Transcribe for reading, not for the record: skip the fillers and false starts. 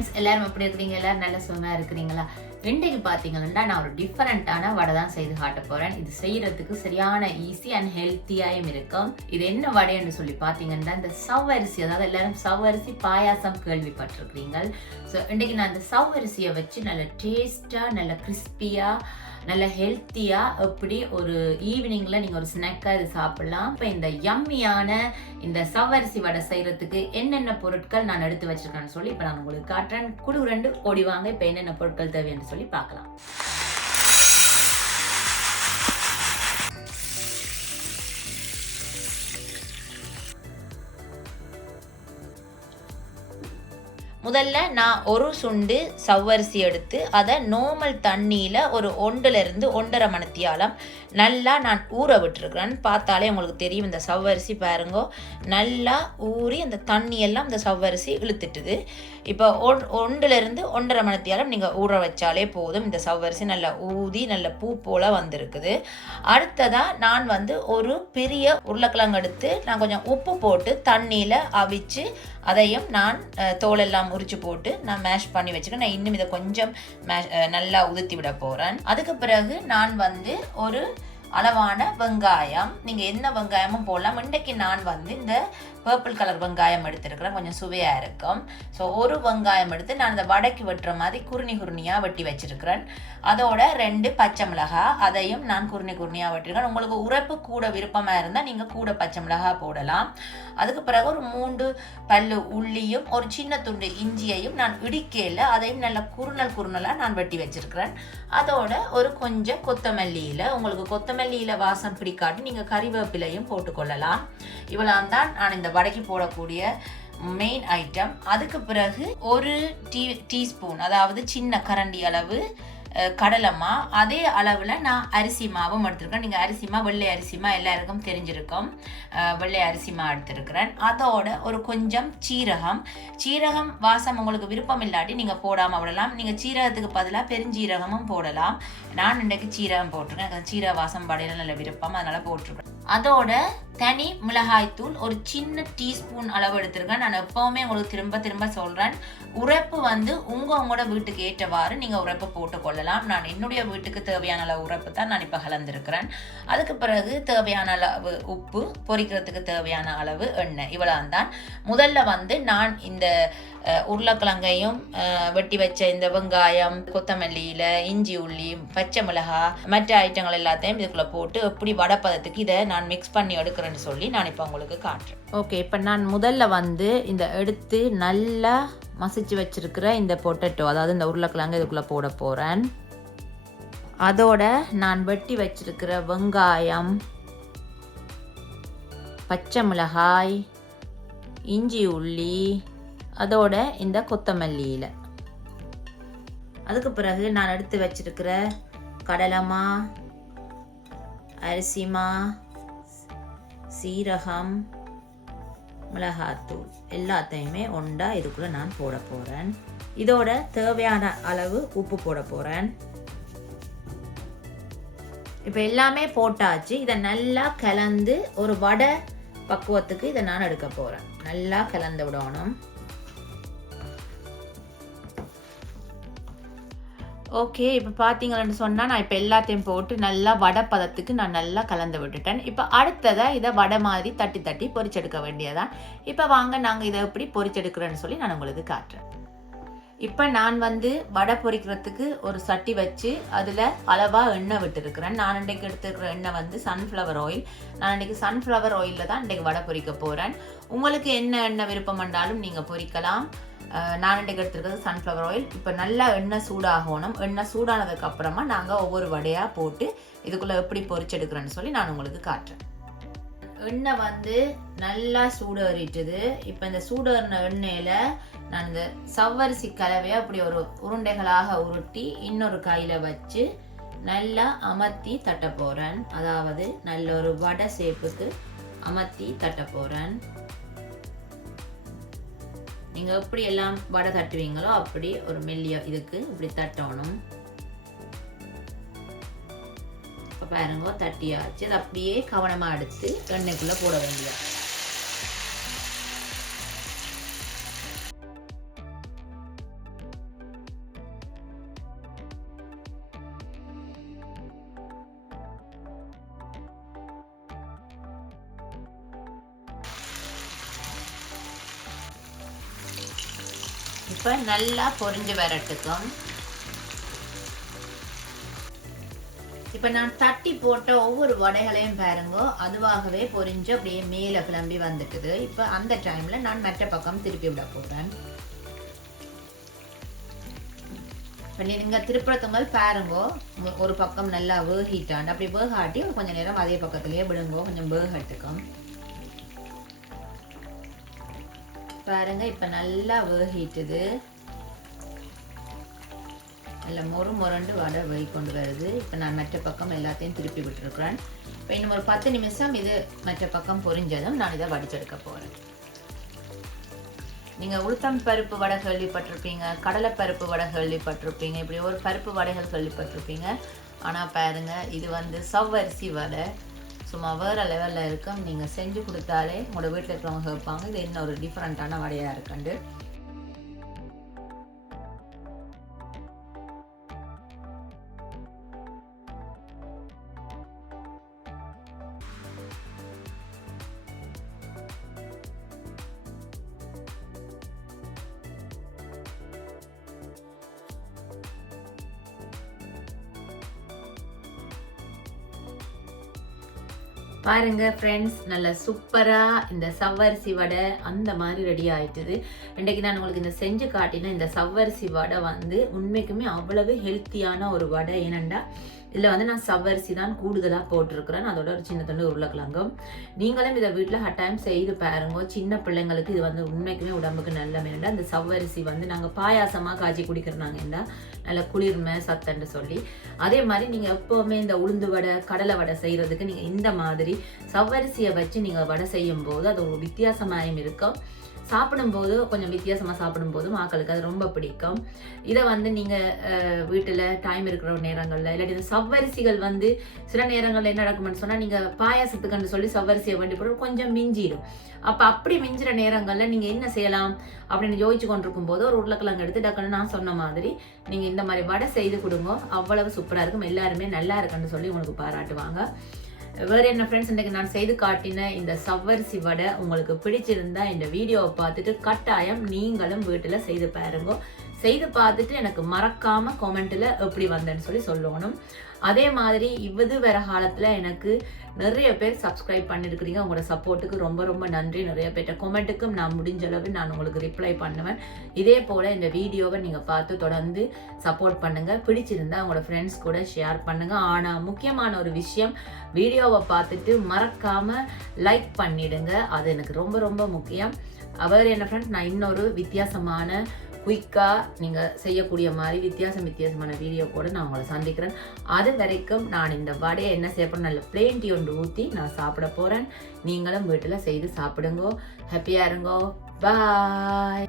Friends, எல்லாரும் எப்படி இருக்கிறீங்க? எல்லாரும் நல்ல சுகமா இருக்கிறீங்களா? இன்றைக்கு பார்த்தீங்கன்னா நான் ஒரு டிஃபரெண்டான வடை தான் செய்து காட்ட போறேன். இது செய்யறதுக்கு சரியான ஈஸி அண்ட் ஹெல்த்தியாயும் இருக்கும். இது என்ன வடைன்னு சொல்லி பார்த்தீங்கன்னா இந்த சவ்வரிசி, அதாவது எல்லாரும் சவ்வரிசி பாயாசம் கேள்விப்பட்டிருக்கிறீங்க. ஸோ இன்றைக்கு நான் இந்த சவ்வரிசியை வச்சு நல்ல டேஸ்டா, நல்ல கிறிஸ்பியா, நல்ல ஹெல்த்தியா எப்படி ஒரு ஈவினிங்ல நீங்க ஒரு ஸ்நாக்கா இது சாப்பிடலாம். இப்ப இந்த யம்மியான இந்த சவ்வரிசி வடை செய்யறதுக்கு என்னென்ன பொருட்கள் நான் எடுத்து வச்சிருக்கேன்னு சொல்லி இப்ப நான் உங்களுக்கு காட்டுறேன். குடு 2 ஓடிவாங்க. இப்ப என்னென்ன பொருட்கள் தேவைன்னு சொல்லி பார்க்கலாம். முதல்ல நான் ஒரு சுண்டு சவ்வரிசி எடுத்து அதை நார்மல் தண்ணியில் ஒரு 1 to 1.5 மணித்தியாலம் நல்லா நான் ஊற விட்டுருக்கிறேன். பார்த்தாலே உங்களுக்கு தெரியும், இந்த சவ்வரிசி பாருங்க நல்லா ஊறி அந்த தண்ணியெல்லாம் இந்த சவ்வரிசி இழுத்துட்டுது. இப்போ 1 to 1.5 மணித்தியாலம் நீங்கள் ஊற வச்சாலே போதும். இந்த சவ்வரிசி நல்லா ஊதி நல்ல பூ போல் வந்திருக்குது. அடுத்ததாக நான் ஒரு பெரிய உருளைக்கிழங்கு எடுத்து நான் கொஞ்சம் உப்பு போட்டு தண்ணியில் அவிச்சு அதையும் நான் தோலெல்லாம் உரிச்சு போட்டு நான் மேஷ் பண்ணி வச்சுருக்கேன். நான் இன்னும் இதை கொஞ்சம் நல்லா உதுத்தி விட போகிறேன். அதுக்கு பிறகு நான் ஒரு அளவான வெங்காயம், நீங்கள் என்ன வெங்காயமும் போடலாம். இன்றைக்கு நான் இந்த பர்பிள் கலர் வெங்காயம் எடுத்துருக்கிறேன், கொஞ்சம் சுவையாக இருக்கும். ஸோ ஒரு வெங்காயம் எடுத்து நான் இந்த வடைக்கு வெட்டுற மாதிரி குருணியாக வெட்டி வச்சிருக்கிறேன். அதோட 2 பச்சை மிளகாய், அதையும் நான் குருணியாக வெட்டிருக்கேன். உங்களுக்கு உரைப்பு கூட விருப்பமாக இருந்தால் நீங்கள் கூட பச்சை மிளகாய் போடலாம். அதுக்கு பிறகு ஒரு 3 பல்லு உள்ளியும் ஒரு சின்ன துண்டு இஞ்சியையும் நான் இடிக்கையில் அதையும் நல்ல குறுனலாக நான் வெட்டி வச்சிருக்கிறேன். அதோட ஒரு கொஞ்சம் கொத்தமல்லியில், உங்களுக்கு கொத்தமல்லியில் வாசம் பிடிக்காட்டி நீங்கள் கறிவேப்பிலையும் போட்டுக்கொள்ளலாம். இவ்வளோ தான் நான் இந்த வடைக்கு போடக்கூடிய மெயின் ஐட்டம். அதுக்கு பிறகு ஒரு டீஸ்பூன், அதாவது சின்ன கரண்டி அளவு கடலைமா, அதே அளவில் நான் அரிசி மாவும் எடுத்துருக்கேன். நீங்கள் அரிசிமா, வெள்ளை அரிசிமா எல்லாருக்கும் தெரிஞ்சிருக்கும். வெள்ளை அரிசிமா எடுத்துருக்கிறேன். அதோட ஒரு கொஞ்சம் சீரகம் வாசம் உங்களுக்கு விருப்பம் இல்லாட்டி நீங்கள் போடாமல் விடலாம். நீங்கள் சீரகத்துக்கு பதிலாக பெருஞ்சீரகமும் போடலாம். நான் இன்றைக்கு சீரகம் போட்டிருக்கேன். எனக்கு சீரக வாசம் படையில நல்ல விருப்பம், அதனால் போட்டிருக்கேன். அதோட தனி மிளகாய்த்தூள் ஒரு சின்ன டீஸ்பூன் அளவு எடுத்திருக்கேன். நான் எப்பவுமே உங்களுக்கு திரும்ப சொல்றேன், உரைப்பு உங்களோட வீட்டுக்கு ஏற்றவாறு நீங்க உரைப்பு போட்டுக்கொள்ளலாம். நான் என்னுடைய வீட்டுக்கு தேவையான அளவு உரைப்பு தான் நான் இப்ப கலந்துருக்கிறேன். அதுக்கு பிறகு தேவையான அளவு உப்பு, பொரிக்கிறதுக்கு தேவையான அளவு எண்ணெய், இவ்வளவு தான். முதல்ல நான் இந்த உருளைக்கிழங்கையும் வெட்டி வச்ச இந்த வெங்காயம், கொத்தமல்லியில இஞ்சி, உள்ளி, பச்சை மிளகாய், மற்ற ஐட்டங்கள் எல்லாத்தையும் இதுக்குள்ள போட்டு எப்படி வடைப்பதத்துக்கு இதை நான் மிக்ஸ் பண்ணி எடுக்கிறேன்னு சொல்லி நான் இப்போ உங்களுக்கு காட்டுறேன். ஓகே, இப்போ நான் முதல்ல இந்த எடுத்து நல்லா மசிச்சு வச்சிருக்கிற இந்த பொட்டேட்டோ, அதாவது இந்த உருளைக்கிழங்கு இதுக்குள்ள போட போறேன். அதோட நான் வெட்டி வச்சிருக்கிற வெங்காயம், பச்சை மிளகாய், இஞ்சி, உள்ளி, அதோட இந்த கொத்தமல்லியில, அதுக்கு பிறகு நான் எடுத்து வச்சிருக்கிற கடலைமா, அரிசிமா, சீரகம், மிளகாத்தூள் எல்லாத்தையுமே ஒண்டா இதுக்குள்ள நான் போட போறேன். இதோட தேவையான அளவு உப்பு போட போறேன். இப்ப எல்லாமே போட்டாச்சு. இதை நல்லா கலந்து ஒரு வடை பக்குவத்துக்கு இதை நான் எடுக்க போறேன். நல்லா கலந்து விடணும். ஓகே, இப்போ பார்த்தீங்கன்னு சொன்னால் நான் இப்போ எல்லாத்தையும் போட்டு நல்லா வடை பதத்துக்கு நான் நல்லா கலந்து விட்டுட்டேன். இப்போ அடுத்ததாக இதை வடை மாதிரி தட்டி பொரிச்செடுக்க வேண்டியதான். இப்போ வாங்க நாங்கள் இதை எப்படி பொரிச்செடுக்கிறேன்னு சொல்லி நான் உங்களுக்கு காட்டுறேன். இப்போ நான் வடை பொரிக்கிறதுக்கு ஒரு சட்டி வச்சு அதில் அளவாக எண்ணெய் விட்டுருக்கிறேன். நான் இன்றைக்கு எடுத்துருக்கிற எண்ணெய் சன்ஃப்ளவர் ஆயில். நான் இன்றைக்கி சன்ஃப்ளவர் ஆயிலில் தான் இன்றைக்கு வடை பொரிக்க போகிறேன். உங்களுக்கு என்ன எண்ணெய் விருப்பம் பண்ணாலும் நீங்கள் பொரிக்கலாம். நான் இன்றைக்கு எடுத்துருக்கிறது சன்ஃப்ளவர் ஆயில். இப்போ நல்லா எண்ணெய் சூடாகணும். எண்ணெய் சூடானதுக்கு அப்புறமா நாங்கள் ஒவ்வொரு வடையாக போட்டு இதுக்குள்ளே எப்படி பொரிச்செடுக்கிறேன்னு சொல்லி நான் உங்களுக்கு காட்டுறேன். எண்ணெய் நல்லா சூடேறிட்டுது. இப்போ இந்த சூடேறின எண்ணெயில் நான் இந்த சவ்வரிசி கலவையை அப்படி ஒரு உருண்டைகளாக உருட்டி இன்னொரு கையில் வச்சு நல்லா அமர்த்தி தட்ட போகிறேன். அதாவது நல்ல ஒரு வடை சேப்புக்கு அமர்த்தி தட்ட போகிறேன். நீங்கள் எப்படி எல்லாம் வடை தட்டுவீங்களோ அப்படி ஒரு மெல்லிய இதுக்கு இப்படி தட்டணும். இப்போ பாருங்க, தட்டியாச்சு. அது அப்படியே கவனமாக எடுத்து எண்ணெய்க்குள்ளே போட வேண்டியது. இப்போ நல்லா பொரிஞ்சு வரட்டுக்கும். இப்போ நான் தட்டி போட்ட ஒவ்வொரு வடைகளையும் பாருங்க, அதுவாகவே பொரிஞ்சு அப்படியே மேலே கிளம்பி வந்துட்டுது. இப்போ அந்த டைமில் நான் மற்ற பக்கம் திருப்பி விட போகிறேன். இப்போ நீங்கள் திருப்புறத்துங்கள் பாருங்க, ஒரு பக்கம் நல்லா வேகிட்டாண்டு அப்படி வேகாட்டி கொஞ்சம் நேரம் அதே பக்கத்துலேயே விடுங்க, கொஞ்சம் வேகட்டுக்கும். பாருங்க இப்போ நல்லா வேகிட்டுது, நல்லா மொரண்டு வடை வேகி கொண்டு வருது. இப்போ நான் மற்ற பக்கம் எல்லாத்தையும் திருப்பி விட்டுருக்குறேன். இப்போ இன்னும் ஒரு 10 நிமிஷம் இது மற்ற பக்கம் பொரிஞ்சதும் நான் இதை வடிச்செடுக்க போகிறேன். நீங்கள் உளுத்தம் பருப்பு வடை கேள்விப்பட்டிருப்பீங்க, கடலை பருப்பு வடை கேள்விப்பட்டிருப்பீங்க, இப்படி ஒரு பருப்பு வடைகள் கேள்விப்பட்டிருப்பீங்க. ஆனால் பாருங்க இது வந்து சவ்வரிசி வடை, சும்மா வேறு லெவலில் இருக்கும். நீங்கள் செஞ்சு கொடுத்தாலே உங்களோட வீட்டில் இருக்கிறவங்க கேட்பாங்க இது என்ன ஒரு டிஃப்ரெண்ட்டான வடையாக இருக்குண்டு. பாருங்க ஃப்ரெண்ட்ஸ், நல்ல சூப்பராக இந்த சவ்வரிசி வடை அந்த மாதிரி ரெடி ஆயிட்டுது. இன்றைக்கு நான் உங்களுக்கு இந்த செஞ்சு காட்டினா இந்த சவ்வரிசி வடை வந்து உண்மைக்குமே அவ்வளவு ஹெல்த்தியான ஒரு வடை. ஏனெண்டா இதில் வந்து நான் சவ்வரிசி தான் கூடுதலாக போட்டிருக்கிறேன், அதோட ஒரு சின்ன தொண்டு உருளைக்கிழங்கும். நீங்களும் இதை வீட்டில் டைம் செய்து பாருங்க. சின்ன பிள்ளைங்களுக்கு இது வந்து உண்மைக்குமே உடம்புக்கு நல்ல வேண்டாம். இந்த சவ்வரிசி வந்து நாங்கள் பாயாசமாக காய்ச்சி குடிக்கிறனாங்கண்டா நல்ல குளிர்மை சத்தன்னு சொல்லி. அதே மாதிரி நீங்கள் எப்போவுமே இந்த உளுந்து வடை கடலை வடை செய்கிறதுக்கு நீங்கள் இந்த மாதிரி சவ்வரிசியை வச்சு நீங்கள் வடை செய்யும் போது அது ஒரு வித்தியாசமாயும் இருக்கும். சாப்பிடும்போது கொஞ்சம் வித்தியாசமாக சாப்பிடும்போது மக்களுக்கு அது ரொம்ப பிடிக்கும். இதை வந்து நீங்கள் வீட்டில் டைம் இருக்கிற நேரங்களில் இல்லாட்டி இந்த சவ்வரிசிகள் வந்து சில நேரங்களில் என்ன நடக்கும்னு சொன்னால் நீங்கள் பாயாசத்துக்குன்னு சொல்லி சவ்வரிசியை வண்டி போட்டு கொஞ்சம் மிஞ்சிடும். அப்போ அப்படி மிஞ்சிற நேரங்களில் நீங்கள் என்ன செய்யலாம் அப்படின்னு யோசிச்சு கொண்டிருக்கும் போது ஒரு உருளைக்கிழங்கு எடுத்து டக்குன்னு நான் சொன்ன மாதிரி நீங்கள் இந்த மாதிரி வடை செய்து கொடுங்க. அவ்வளவு சூப்பராக இருக்கும், எல்லாருமே நல்லா இருக்குன்னு சொல்லி உங்களுக்கு பாராட்டுவாங்க. வேறு என்ன ஃப்ரெண்ட்ஸ், இன்றைக்கு நான் செய்து காட்டின இந்த சவ்வரிசி வடை உங்களுக்கு பிடிச்சிருந்தா இந்த வீடியோவை பார்த்துட்டு கட்டாயம் நீங்களும் வீட்டில் செய்து பாருங்க. செய்து பார்த்துட்டு எனக்கு மறக்காம கமெண்ட்டில் எப்படி வந்தேன்னு சொல்லி சொல்லணும். அதே மாதிரி இவ்வது வேற காலத்தில் எனக்கு நிறைய பேர் சப்ஸ்கிரைப் பண்ணியிருக்கிறீங்க. உங்களோட சப்போர்ட்டுக்கு ரொம்ப ரொம்ப நன்றி. நிறைய பேர்ட்ட கமெண்ட்டுக்கும் நான் முடிஞ்ச அளவு நான் உங்களுக்கு ரிப்ளை பண்ணுவேன். இதே போல் இந்த வீடியோவை நீங்கள் பார்த்து தொடர்ந்து சப்போர்ட் பண்ணுங்கள். பிடிச்சிருந்தா உங்களோட ஃப்ரெண்ட்ஸ் கூட ஷேர் பண்ணுங்கள். ஆனால் முக்கியமான ஒரு விஷயம், வீடியோவை பார்த்துட்டு மறக்காமல் லைக் பண்ணிடுங்க. அது எனக்கு ரொம்ப ரொம்ப முக்கியம். அவர் என்ன ஃப்ரெண்ட்ஸ், நான் இன்னொரு வித்தியாசமான குயிக்காக நீங்கள் செய்யக்கூடிய மாதிரி வித்தியாசமான வீடியோ கூட நான் உங்களை சந்திக்கிறேன். அது வரைக்கும் நான் இந்த வடையை என்ன செய்ய போகிறேன், நல்ல பிளேன் டீ ஒன்று ஊற்றி நான் சாப்பிட போகிறேன். நீங்களும் வீட்டில் செய்து சாப்பிடுங்கோ, ஹாப்பியாக இருங்கோ. பாய்.